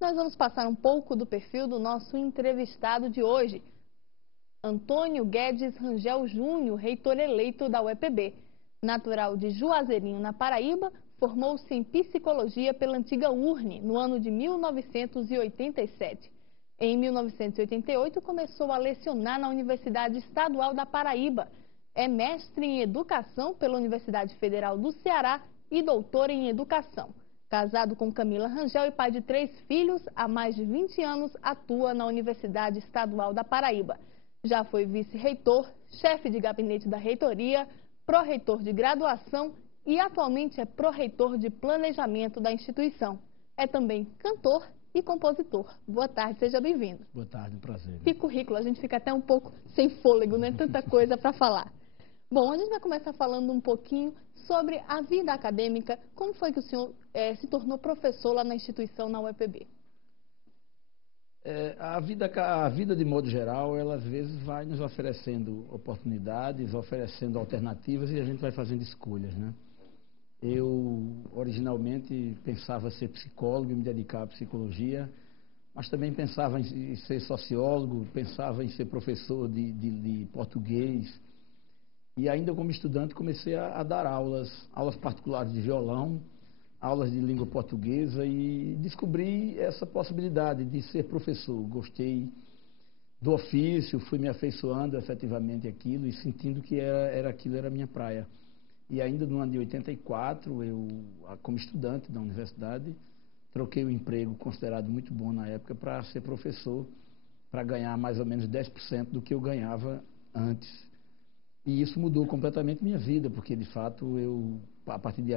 Nós vamos passar um pouco do perfil do nosso entrevistado de hoje, Antônio Guedes Rangel Júnior, reitor eleito da UEPB. Natural de Juazeirinho, na Paraíba, formou-se em psicologia pela antiga URNE no ano de 1987. Em 1988, começou a lecionar na Universidade Estadual da Paraíba. É mestre em educação pela Universidade Federal do Ceará e doutor em educação. Casado com Camila Rangel e pai de 3 filhos, há mais de 20 anos atua na Universidade Estadual da Paraíba. Já foi vice-reitor, chefe de gabinete da reitoria, pró-reitor de graduação e atualmente é pró-reitor de planejamento da instituição. É também cantor e compositor. Boa tarde, seja bem-vindo. Boa tarde, um prazer. Que currículo, a gente fica até um pouco sem fôlego, né? Tanta coisa para falar. Bom, a gente vai começar falando um pouquinho sobre a vida acadêmica. Como foi que o senhor se tornou professor lá na instituição, na UEPB? A vida, de modo geral, ela às vezes vai nos oferecendo oportunidades, oferecendo alternativas e a gente vai fazendo escolhas, né? Eu, originalmente, pensava ser psicólogo e me dedicar à psicologia, mas também pensava em ser sociólogo, pensava em ser professor de português. E ainda como estudante comecei a dar aulas particulares de violão, aulas de língua portuguesa e descobri essa possibilidade de ser professor. Gostei do ofício, fui me afeiçoando efetivamente aquilo e sentindo que aquilo era a minha praia. E ainda no ano de 84, eu, como estudante da universidade, troquei o emprego considerado muito bom na época para ser professor, para ganhar mais ou menos 10% do que eu ganhava antes. E isso mudou completamente minha vida, porque de fato a partir de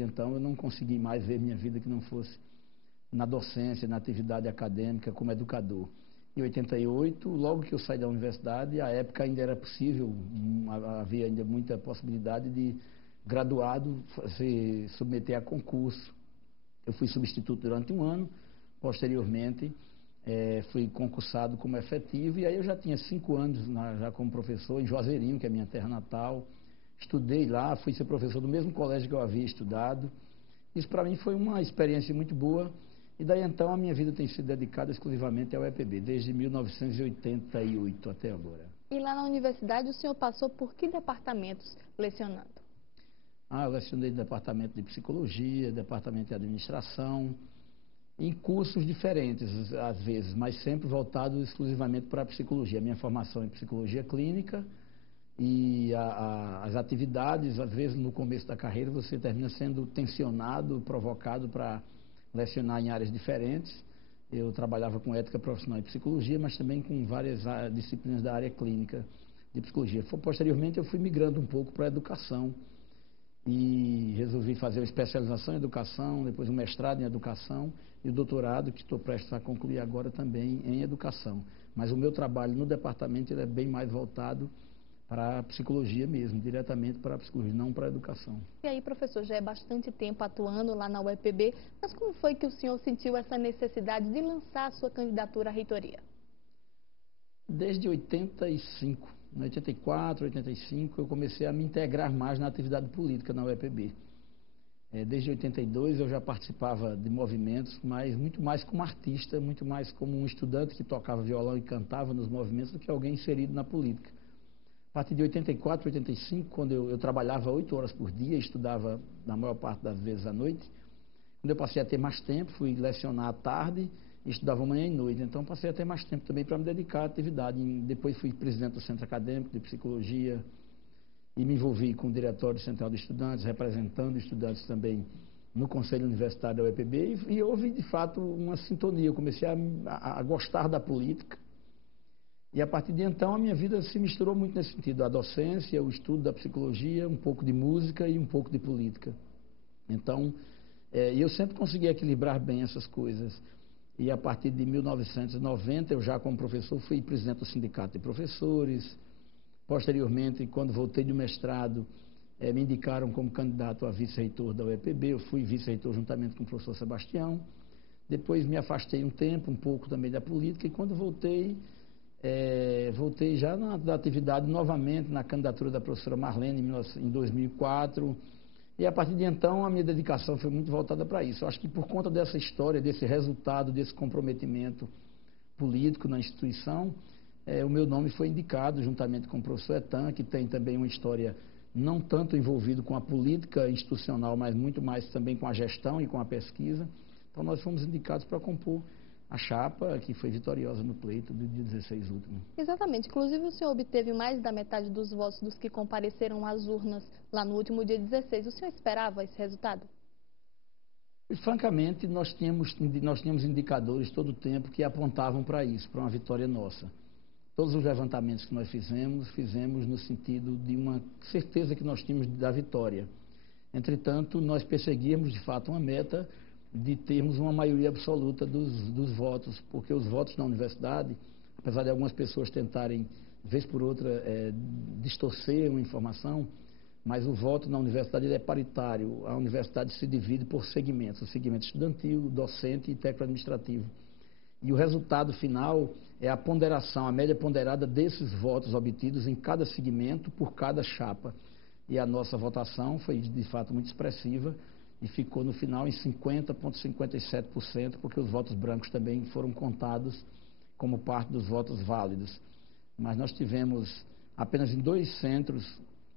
então, eu não consegui mais ver minha vida que não fosse na docência, na atividade acadêmica, como educador. Em 88, logo que eu saí da universidade, a época ainda era possível, havia ainda muita possibilidade de graduado se submeter a concurso. Eu fui substituto durante um ano, posteriormente fui concursado como efetivo e aí eu já tinha 5 anos já como professor em Juazeirinho, que é a minha terra natal. Estudei lá, fui ser professor do mesmo colégio que eu havia estudado. Isso para mim foi uma experiência muito boa e daí então a minha vida tem sido dedicada exclusivamente ao EPB, desde 1988 até agora. E lá na universidade o senhor passou por que departamentos lecionando? Eu lecionei no departamento de psicologia, departamento de administração, em cursos diferentes, às vezes, mas sempre voltado exclusivamente para a psicologia. A minha formação é em psicologia clínica e as atividades, às vezes, no começo da carreira, você termina sendo tensionado, provocado para lecionar em áreas diferentes. Eu trabalhava com ética profissional e psicologia, mas também com várias disciplinas da área clínica de psicologia. Posteriormente, eu fui migrando um pouco para a educação e resolvi fazer uma especialização em educação, depois um mestrado em educação e o doutorado, que estou prestes a concluir agora também em educação. Mas o meu trabalho no departamento ele é bem mais voltado para a psicologia mesmo, diretamente para a psicologia, não para a educação. E aí, professor, já é bastante tempo atuando lá na UEPB, mas como foi que o senhor sentiu essa necessidade de lançar a sua candidatura à reitoria? Desde 85, em 84, 85, eu comecei a me integrar mais na atividade política na UEPB. Desde 82 eu já participava de movimentos, mas muito mais como artista, muito mais como um estudante que tocava violão e cantava nos movimentos do que alguém inserido na política. A partir de 84, 85, quando eu trabalhava 8 horas por dia, estudava na maior parte das vezes à noite, quando eu passei a ter mais tempo, fui lecionar à tarde e estudava manhã e noite. Então passei a ter mais tempo também para me dedicar à atividade. Depois fui presidente do Centro Acadêmico de Psicologia e me envolvi com o Diretório Central de Estudantes, representando estudantes também no Conselho Universitário da UEPB e houve de fato uma sintonia. Eu comecei a gostar da política e a partir de então a minha vida se misturou muito nesse sentido. A docência, o estudo da psicologia, um pouco de música e um pouco de política. Então, eu sempre consegui equilibrar bem essas coisas. E a partir de 1990, eu já como professor fui presidente do Sindicato de Professores. Posteriormente, quando voltei do mestrado, me indicaram como candidato a vice-reitor da UEPB. Eu fui vice-reitor juntamente com o professor Sebastião. Depois me afastei um tempo, um pouco também da política. E quando voltei já na atividade novamente, na candidatura da professora Marlene em 2004. E a partir de então, a minha dedicação foi muito voltada para isso. Eu acho que por conta dessa história, desse resultado, desse comprometimento político na instituição, o meu nome foi indicado juntamente com o professor Etan, que tem também uma história não tanto envolvido com a política institucional, mas muito mais também com a gestão e com a pesquisa. Então nós fomos indicados para compor a chapa que foi vitoriosa no pleito do dia 16 último. Exatamente. Inclusive o senhor obteve mais da metade dos votos dos que compareceram às urnas lá no último dia 16. O senhor esperava esse resultado? E, francamente, nós tínhamos indicadores todo o tempo que apontavam para isso, para uma vitória nossa. Todos os levantamentos que nós fizemos no sentido de uma certeza que nós tínhamos da vitória. Entretanto, nós perseguíamos, de fato, uma meta de termos uma maioria absoluta dos votos, porque os votos na universidade, apesar de algumas pessoas tentarem, vez por outra, distorcer uma informação, mas o voto na universidade ele é paritário. A universidade se divide por segmentos, o segmento estudantil, docente e técnico-administrativo. E o resultado final é a ponderação, a média ponderada desses votos obtidos em cada segmento por cada chapa. E a nossa votação foi, de fato, muito expressiva e ficou no final em 50,57%, porque os votos brancos também foram contados como parte dos votos válidos. Mas nós tivemos, apenas em 2 centros,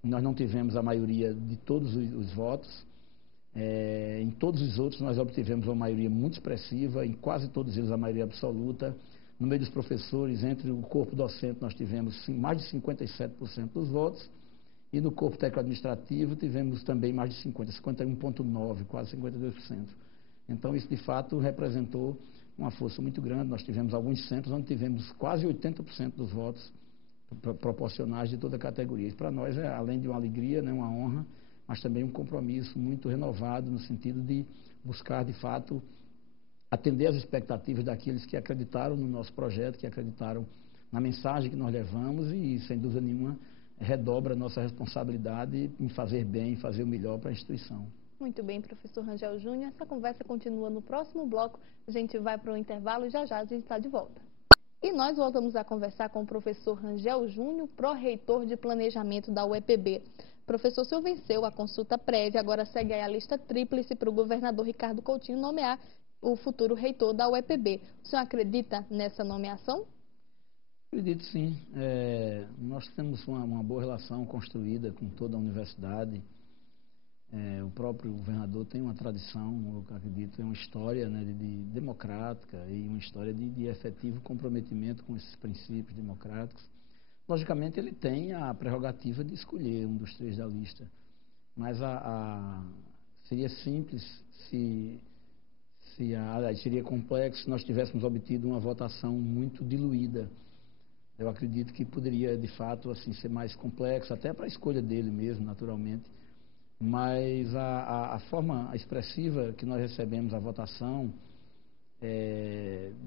nós não tivemos a maioria de todos os votos. Em todos os outros nós obtivemos uma maioria muito expressiva, em quase todos eles a maioria absoluta. No meio dos professores, entre o corpo docente, nós tivemos mais de 57% dos votos, e no corpo técnico-administrativo tivemos também mais de 51,9%, quase 52%. Então isso de fato representou uma força muito grande. Nós tivemos alguns centros onde tivemos quase 80% dos votos proporcionais de toda a categoria. Isso para nós é, além de uma alegria, né, uma honra, mas também um compromisso muito renovado no sentido de buscar, de fato, atender às expectativas daqueles que acreditaram no nosso projeto, que acreditaram na mensagem que nós levamos e, sem dúvida nenhuma, redobra a nossa responsabilidade em fazer bem, fazer o melhor para a instituição. Muito bem, professor Rangel Júnior. Essa conversa continua no próximo bloco. A gente vai para o intervalo e já a gente está de volta. E nós voltamos a conversar com o professor Rangel Júnior, pró-reitor de planejamento da UEPB. Professor, o senhor venceu a consulta prévia, agora segue aí a lista tríplice para o governador Ricardo Coutinho nomear o futuro reitor da UEPB. O senhor acredita nessa nomeação? Acredito sim. Nós temos uma boa relação construída com toda a universidade. O próprio governador tem uma tradição, eu acredito, uma história, né, de democrática e uma história de efetivo comprometimento com esses princípios democráticos. Logicamente, ele tem a prerrogativa de escolher um dos 3 da lista, mas seria simples seria complexo se nós tivéssemos obtido uma votação muito diluída. Eu acredito que poderia, de fato, assim, ser mais complexo, até para a escolha dele mesmo, naturalmente. Mas a forma expressiva que nós recebemos a votação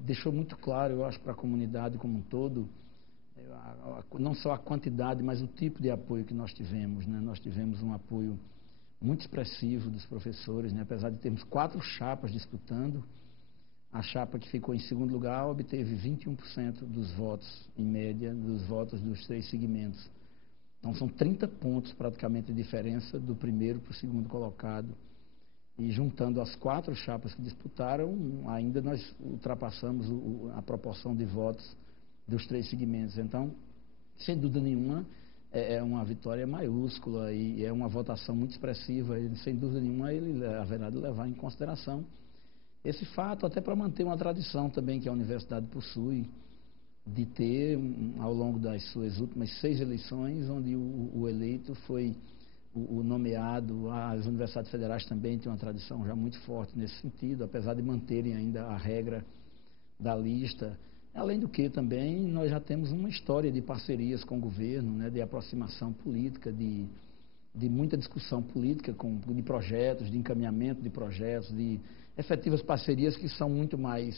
deixou muito claro, eu acho, para a comunidade como um todo, não só a quantidade, mas o tipo de apoio que nós tivemos, né? Nós tivemos um apoio muito expressivo dos professores, né? Apesar de termos 4 chapas disputando, a chapa que ficou em segundo lugar obteve 21% dos votos, em média, dos votos dos 3 segmentos. Então são 30 pontos praticamente de diferença do primeiro para o segundo colocado. E juntando as 4 chapas que disputaram, ainda nós ultrapassamos a proporção de votos dos 3 segmentos. Então, sem dúvida nenhuma, é uma vitória maiúscula e é uma votação muito expressiva. E, sem dúvida nenhuma, ele haverá de levar em consideração esse fato, até para manter uma tradição também que a universidade possui, de ter, ao longo das suas últimas 6 eleições, onde o eleito foi o nomeado. As universidades federais também têm uma tradição já muito forte nesse sentido, apesar de manterem ainda a regra da lista. Além do que também nós já temos uma história de parcerias com o governo, né, de aproximação política, de muita discussão política, de projetos, de encaminhamento de projetos, de efetivas parcerias que são muito mais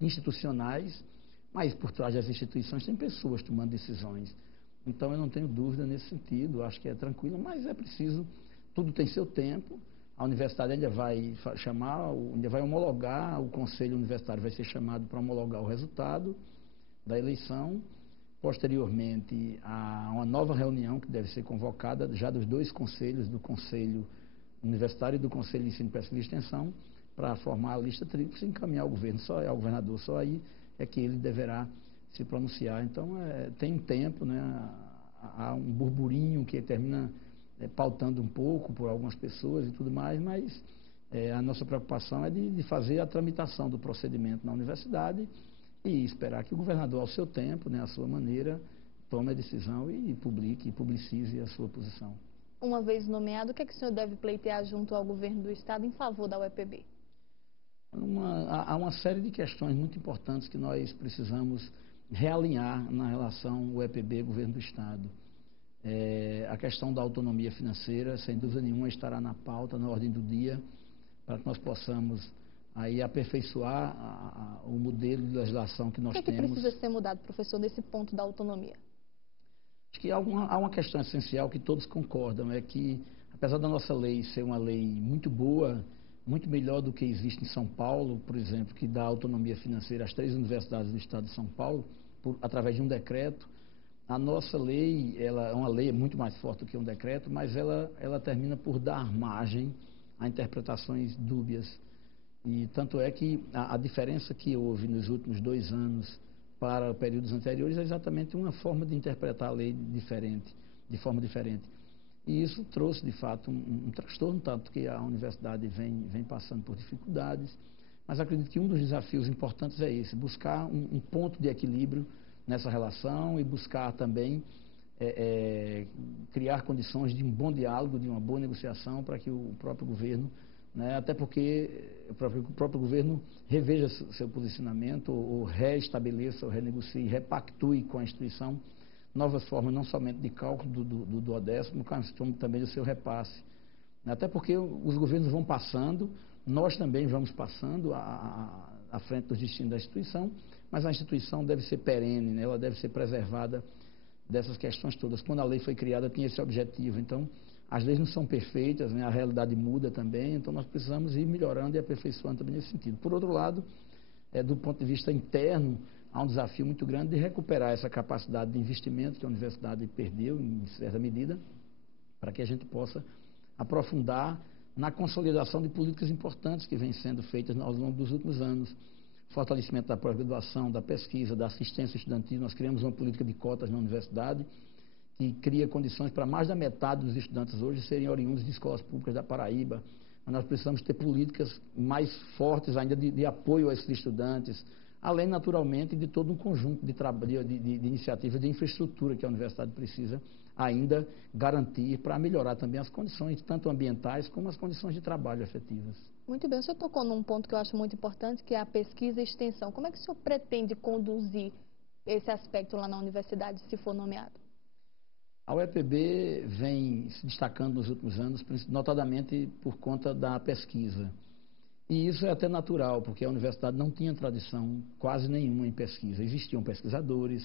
institucionais, mas por trás das instituições tem pessoas tomando decisões. Então eu não tenho dúvida nesse sentido, acho que é tranquilo, mas é preciso, tudo tem seu tempo. A universidade ainda vai ainda vai homologar, o conselho universitário vai ser chamado para homologar o resultado da eleição. Posteriormente, há uma nova reunião que deve ser convocada, já dos 2 conselhos, do Conselho universitário e do Conselho de Ensino, Pesquisa e Extensão para formar a lista tríplice e encaminhar ao governo, só é ao governador, só aí é que ele deverá se pronunciar. Então, tem um tempo, né? Há um burburinho que termina pautando um pouco por algumas pessoas e tudo mais, mas a nossa preocupação é de fazer a tramitação do procedimento na universidade e esperar que o governador, ao seu tempo, né, à sua maneira, tome a decisão e publicize a sua posição. Uma vez nomeado, o que é que o senhor deve pleitear junto ao governo do Estado em favor da UEPB? Há uma série de questões muito importantes que nós precisamos realinhar na relação UEPB-Governo do Estado. A questão da autonomia financeira, sem dúvida nenhuma, estará na pauta, na ordem do dia, para que nós possamos aí aperfeiçoar o modelo de legislação que nós temos. O que é que precisa ser mudado, professor, nesse ponto da autonomia? Acho que há uma questão essencial que todos concordam, é que, apesar da nossa lei ser uma lei muito boa, muito melhor do que existe em São Paulo, por exemplo, que dá autonomia financeira às 3 universidades do Estado de São Paulo, através de um decreto, a nossa lei, ela é uma lei muito mais forte do que um decreto, mas ela termina por dar margem a interpretações dúbias. E tanto é que a diferença que houve nos últimos 2 anos para períodos anteriores é exatamente uma forma de interpretar a lei diferente, de forma diferente. E isso trouxe, de fato, um transtorno, tanto que a universidade vem passando por dificuldades, mas acredito que um dos desafios importantes é esse, buscar um ponto de equilíbrio nessa relação e buscar também criar condições de um bom diálogo, de uma boa negociação para que o próprio governo, né, até porque o próprio governo reveja seu posicionamento ou reestabeleça ou renegocie, repactue com a instituição novas formas, não somente de cálculo do duodécimo, mas também do seu repasse. Até porque os governos vão passando, nós também vamos passando à frente dos destinos da instituição, mas a instituição deve ser perene, né? Ela deve ser preservada dessas questões todas. Quando a lei foi criada, tinha esse objetivo. Então, as leis não são perfeitas, né? A realidade muda também, então nós precisamos ir melhorando e aperfeiçoando também nesse sentido. Por outro lado, do ponto de vista interno, há um desafio muito grande de recuperar essa capacidade de investimento que a universidade perdeu, em certa medida, para que a gente possa aprofundar na consolidação de políticas importantes que vêm sendo feitas ao longo dos últimos anos. Fortalecimento da pós-graduação, da pesquisa, da assistência estudantil. Nós criamos uma política de cotas na universidade que cria condições para mais da metade dos estudantes hoje serem oriundos de escolas públicas da Paraíba. Mas nós precisamos ter políticas mais fortes ainda de apoio a esses estudantes, além, naturalmente, de todo um conjunto de iniciativas de infraestrutura que a universidade precisa ainda garantir para melhorar também as condições, tanto ambientais como as condições de trabalho efetivas. Muito bem, o senhor tocou num ponto que eu acho muito importante, que é a pesquisa e extensão. Como é que o senhor pretende conduzir esse aspecto lá na universidade, se for nomeado? A UEPB vem se destacando nos últimos anos, notadamente por conta da pesquisa. E isso é até natural, porque a universidade não tinha tradição quase nenhuma em pesquisa. Existiam pesquisadores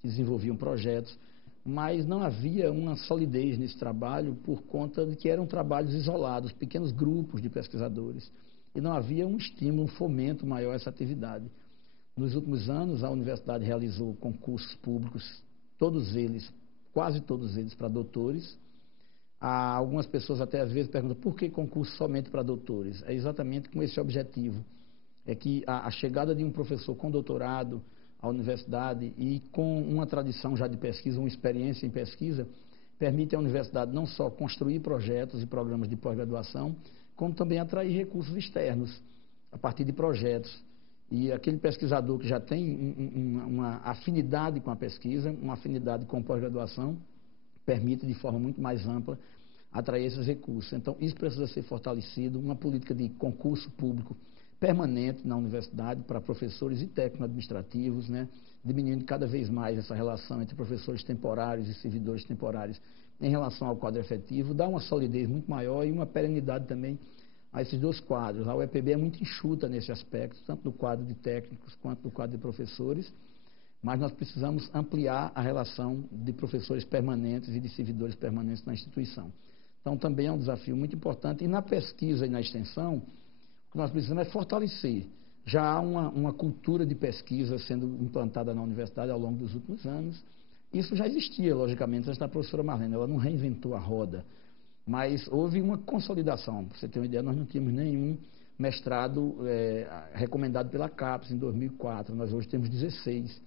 que desenvolviam projetos, mas não havia uma solidez nesse trabalho por conta de que eram trabalhos isolados, pequenos grupos de pesquisadores. E não havia um estímulo, um fomento maior a essa atividade. Nos últimos anos, a universidade realizou concursos públicos, quase todos eles para doutores. Algumas pessoas até às vezes perguntam por que concurso somente para doutores? É exatamente com esse objetivo. É que a chegada de um professor com doutorado à universidade e com uma tradição já de pesquisa, uma experiência em pesquisa, permite à universidade não só construir projetos e programas de pós-graduação, como também atrair recursos externos a partir de projetos. E aquele pesquisador que já tem uma afinidade com a pesquisa, uma afinidade com pós-graduação, permite de forma muito mais ampla atrair esses recursos. Então, isso precisa ser fortalecido, uma política de concurso público permanente na universidade para professores e técnicos administrativos, né, diminuindo cada vez mais essa relação entre professores temporários e servidores temporários em relação ao quadro efetivo, dá uma solidez muito maior e uma perenidade também a esses 2 quadros. A UEPB é muito enxuta nesse aspecto, tanto no quadro de técnicos quanto no quadro de professores, mas nós precisamos ampliar a relação de professores permanentes e de servidores permanentes na instituição. Então, também é um desafio muito importante. E na pesquisa e na extensão, o que nós precisamos é fortalecer. Já há uma cultura de pesquisa sendo implantada na universidade ao longo dos últimos anos. Isso já existia, logicamente, antes da professora Marlene. Ela não reinventou a roda. Mas houve uma consolidação. Para você ter uma ideia, nós não tínhamos nenhum mestrado recomendado pela CAPES em 2004. Nós hoje temos 16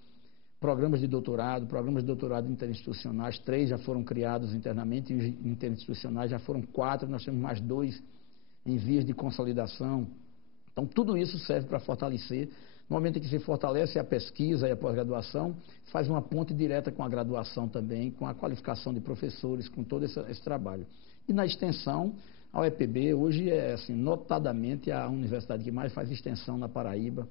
programas de doutorado interinstitucionais, 3 já foram criados internamente, e os interinstitucionais já foram 4, nós temos mais 2 em vias de consolidação. Então, tudo isso serve para fortalecer. No momento em que se fortalece a pesquisa e a pós-graduação, faz uma ponte direta com a graduação também, com a qualificação de professores, com todo esse trabalho. E na extensão, a UEPB hoje é, assim, notadamente a universidade que mais faz extensão na Paraíba,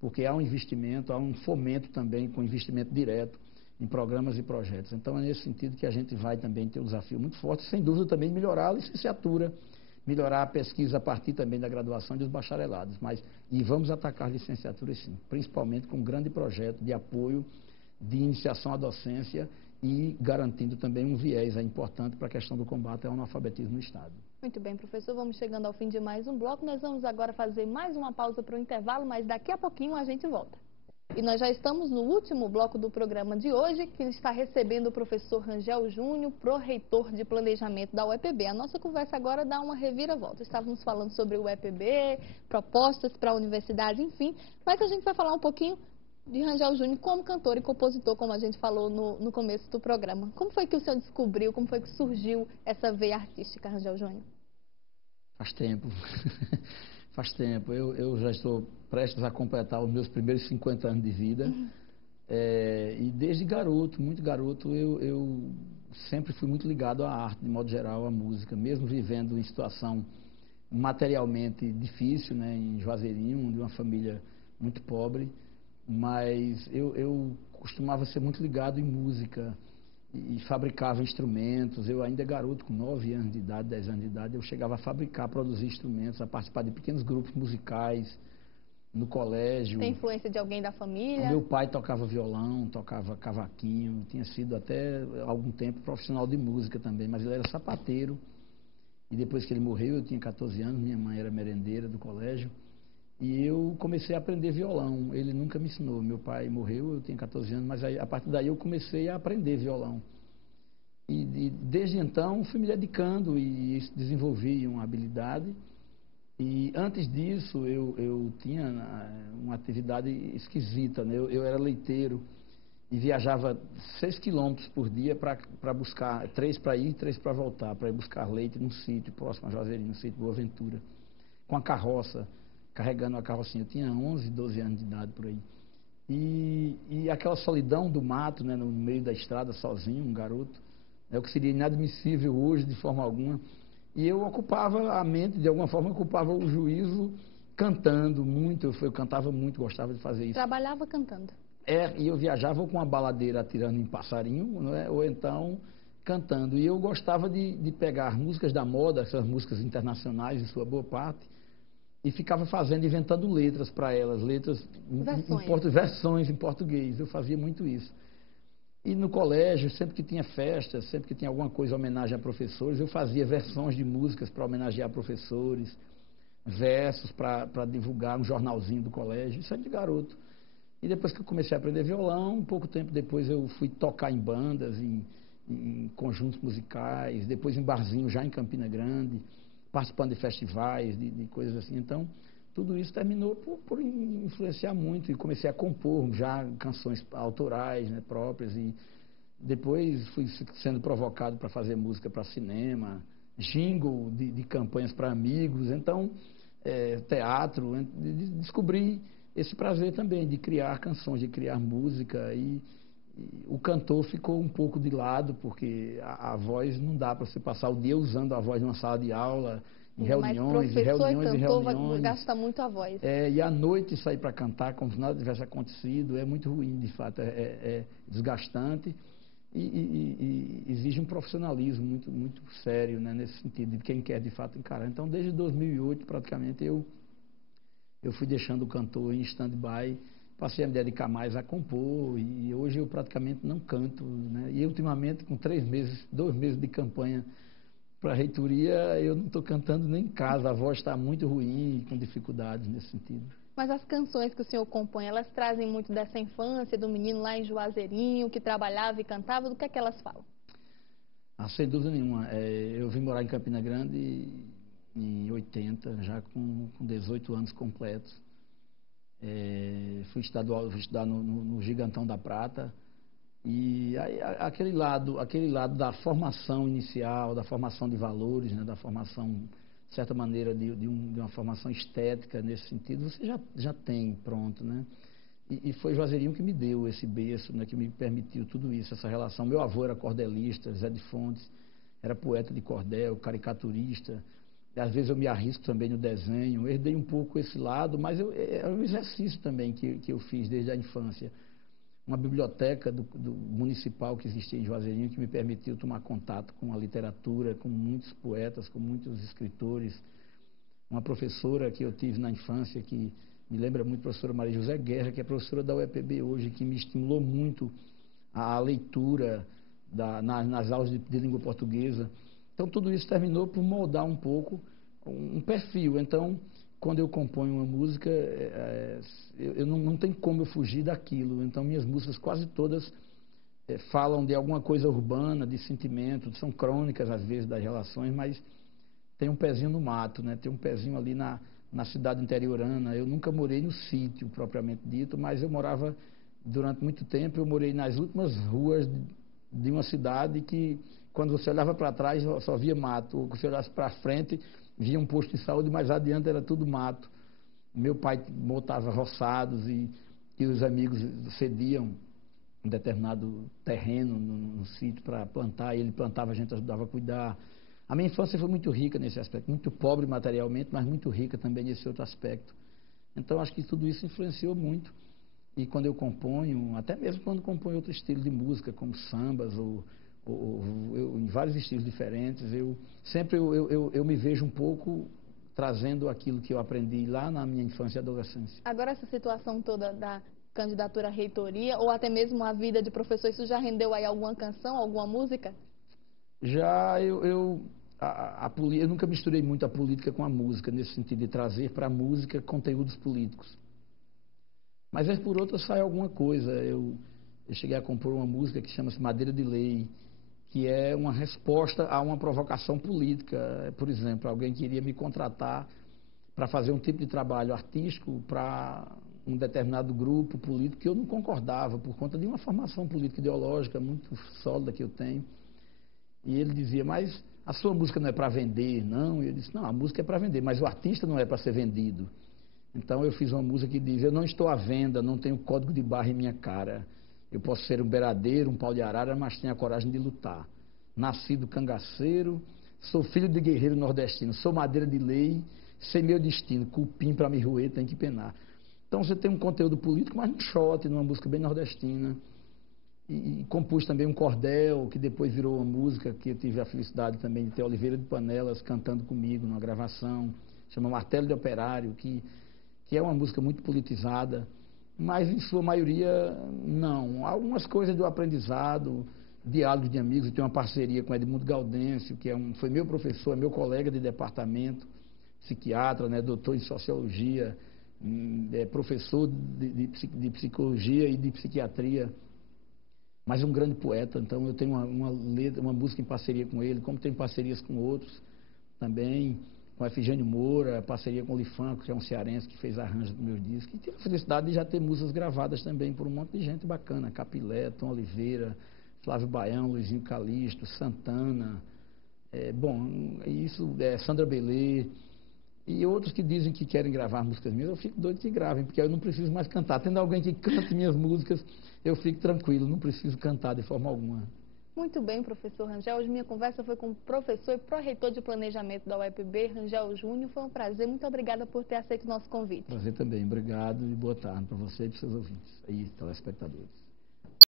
porque há um investimento, há um fomento também com investimento direto em programas e projetos. Então, é nesse sentido que a gente vai também ter um desafio muito forte, sem dúvida também melhorar a licenciatura, melhorar a pesquisa a partir também da graduação e dos bacharelados. E vamos atacar a licenciatura sim, principalmente com um grande projeto de apoio, de iniciação à docência e garantindo também um viés importante para a questão do combate ao analfabetismo no Estado. Muito bem, professor, vamos chegando ao fim de mais um bloco. Nós vamos agora fazer mais uma pausa para o intervalo, mas daqui a pouquinho a gente volta. E nós já estamos no último bloco do programa de hoje, que está recebendo o professor Rangel Júnior, pró-reitor de planejamento da UEPB. A nossa conversa agora dá uma reviravolta. Estávamos falando sobre o UEPB, propostas para a universidade, enfim, mas a gente vai falar um pouquinho de Rangel Júnior como cantor e compositor, como a gente falou no começo do programa. Como foi que o senhor descobriu, como foi que surgiu essa veia artística, Rangel Júnior? Faz tempo. Faz tempo. Eu já estou prestes a completar os meus primeiros 50 anos de vida. E desde garoto, muito garoto, eu sempre fui muito ligado à arte, de modo geral, à música. Mesmo vivendo em situação materialmente difícil, né, em Juazeirinho, de uma família muito pobre. Mas eu costumava ser muito ligado em música. E fabricava instrumentos. Eu ainda garoto, com 9 anos de idade, 10 anos de idade, eu chegava a fabricar, produzir instrumentos, a participar de pequenos grupos musicais no colégio. Tem influência de alguém da família? O meu pai tocava violão, tocava cavaquinho, tinha sido até algum tempo profissional de música também, mas ele era sapateiro. E depois que ele morreu, eu tinha 14 anos, minha mãe era merendeira do colégio. E eu comecei a aprender violão. Ele nunca me ensinou. Meu pai morreu, eu tinha 14 anos, mas aí, a partir daí eu comecei a aprender violão. E desde então fui me dedicando e desenvolvi uma habilidade. E antes disso eu tinha uma atividade esquisita, né? Eu era leiteiro e viajava 6 quilômetros por dia para buscar, 3 para ir e 3 para voltar, para ir buscar leite num sítio próximo a Juazeirinho, no sítio Boa Ventura, com a carroça, carregando a carrocinha. Eu tinha 11, 12 anos de idade por aí. E aquela solidão do mato, né, no meio da estrada, sozinho, um garoto, o que seria inadmissível hoje de forma alguma. E eu ocupava a mente, de alguma forma, ocupava o juízo cantando muito. Eu cantava muito, gostava de fazer isso. Trabalhava cantando? E eu viajava com a baladeira atirando em passarinho, não é? Ou então cantando. E eu gostava de pegar músicas da moda, essas músicas internacionais, em sua boa parte, e ficava fazendo, inventando letras para elas, versões em português. Eu fazia muito isso. E no colégio, sempre que tinha festa, sempre que tinha alguma coisa em homenagem a professores, eu fazia versões de músicas para homenagear professores, versos para divulgar um jornalzinho do colégio, isso é de garoto. E depois que eu comecei a aprender violão, um pouco tempo depois eu fui tocar em bandas, em conjuntos musicais, depois em barzinho já em Campina Grande, participando de festivais, de coisas assim. Então, tudo isso terminou por influenciar muito, e comecei a compor já canções autorais, né, próprias, e depois fui sendo provocado para fazer música para cinema, jingle de campanhas para amigos, então teatro, descobri esse prazer também de criar canções, de criar música, e o cantor ficou um pouco de lado, porque a voz não dá para você passar o dia usando a voz numa sala de aula, em reuniões, e cantor vai gastar muito a voz. E à noite sair para cantar como se nada tivesse acontecido é muito ruim, de fato, é desgastante e exige um profissionalismo muito, muito sério, né, nesse sentido, de quem quer de fato encarar. Então, desde 2008, praticamente, eu fui deixando o cantor em stand-by, passei a me dedicar mais a compor, e hoje eu praticamente não canto, né? E ultimamente, com 2 meses de campanha para a reitoria, eu não estou cantando nem em casa, a voz está muito ruim, com dificuldades nesse sentido. Mas as canções que o senhor compõe, elas trazem muito dessa infância do menino lá em Juazeirinho, que trabalhava e cantava, do que é que elas falam? Sem dúvida nenhuma. Eu vim morar em Campina Grande em 80, já com 18 anos completos. Fui estudar no Gigantão da Prata. E aí, aquele lado da formação inicial, da formação de valores, né, da formação, de certa maneira, de uma formação estética nesse sentido, você já tem pronto, né? E foi Juazeirinho que me deu esse berço, né, que me permitiu tudo isso, essa relação. Meu avô era cordelista, Zé de Fontes, era poeta de cordel, caricaturista. Às vezes eu me arrisco também no desenho. Eu herdei um pouco esse lado, mas é um exercício também que eu fiz desde a infância. Uma biblioteca do municipal que existia em Juazeirinho, que me permitiu tomar contato com a literatura, com muitos poetas, com muitos escritores. Uma professora que eu tive na infância, que me lembra muito a professora Maria José Guerra, que é professora da UEPB hoje, que me estimulou muito a leitura nas aulas de língua portuguesa. Então, tudo isso terminou por moldar um pouco um perfil. Então, quando eu componho uma música, eu não tem como eu fugir daquilo. Então, minhas músicas quase todas falam de alguma coisa urbana, de sentimento, são crônicas, às vezes, das relações, mas tem um pezinho no mato, né? Tem um pezinho ali na cidade interiorana. Eu nunca morei no sítio, propriamente dito, mas eu morava, durante muito tempo, eu morei nas últimas ruas de uma cidade que, quando você olhava para trás, só via mato. Ou se você olhasse para frente, via um posto de saúde, mas adiante era tudo mato. Meu pai montava roçados e os amigos cediam um determinado terreno no sítio para plantar, e ele plantava, a gente ajudava a cuidar. A minha infância foi muito rica nesse aspecto, muito pobre materialmente, mas muito rica também nesse outro aspecto. Então, acho que tudo isso influenciou muito. E quando eu componho, até mesmo quando componho outro estilo de música, como sambas ou em vários estilos diferentes, eu me vejo um pouco trazendo aquilo que eu aprendi lá na minha infância e adolescência. Agora, essa situação toda da candidatura à reitoria, ou até mesmo a vida de professor, isso já rendeu aí alguma canção, alguma música? Já eu nunca misturei muito a política com a música, nesse sentido de trazer para a música conteúdos políticos. Mas, vez por outra, sai alguma coisa. Eu cheguei a compor uma música que chama-se Madeira de Lei, que é uma resposta a uma provocação política. Por exemplo, alguém queria me contratar para fazer um tipo de trabalho artístico para um determinado grupo político que eu não concordava, por conta de uma formação política ideológica muito sólida que eu tenho. E ele dizia, mas a sua música não é para vender, não? E eu disse, não, a música é para vender, mas o artista não é para ser vendido. Então eu fiz uma música que diz, eu não estou à venda, não tenho código de barra em minha cara. Eu posso ser um beradeiro, um pau de arara, mas tenho a coragem de lutar. Nascido cangaceiro, sou filho de guerreiro nordestino, sou madeira de lei, sei meu destino, cupim para me roer tem que penar. Então você tem um conteúdo político, mas num shot, numa música bem nordestina. E compus também um cordel, que depois virou uma música, que eu tive a felicidade também de ter Oliveira de Panelas cantando comigo numa gravação, chama Martelo de Operário, que é uma música muito politizada, mas em sua maioria não. Algumas coisas do aprendizado, diálogos de amigos. Eu tenho uma parceria com Edmundo Gaudêncio, que foi meu professor, é meu colega de departamento, psiquiatra, né, doutor em sociologia, professor de psicologia e de psiquiatria, mas um grande poeta. Então eu tenho uma música em parceria com ele, como tenho parcerias com outros também, com Efigênio Moura, parceria com o Lifan, que é um cearense que fez arranjo dos meus discos, e tive a felicidade de já ter músicas gravadas também por um monte de gente bacana, Capilé, Tom Oliveira, Flávio Baião, Luizinho Calixto, Santana, Sandra Belê, e outros que dizem que querem gravar músicas minhas. Eu fico doido que gravem, porque eu não preciso mais cantar. Tendo alguém que cante minhas músicas, eu fico tranquilo, não preciso cantar de forma alguma. Muito bem, professor Rangel. Hoje minha conversa foi com o professor e pró-reitor de planejamento da UEPB, Rangel Júnior. Foi um prazer. Muito obrigada por ter aceito o nosso convite. Prazer também. Obrigado e boa tarde para você e para os seus ouvintes e telespectadores.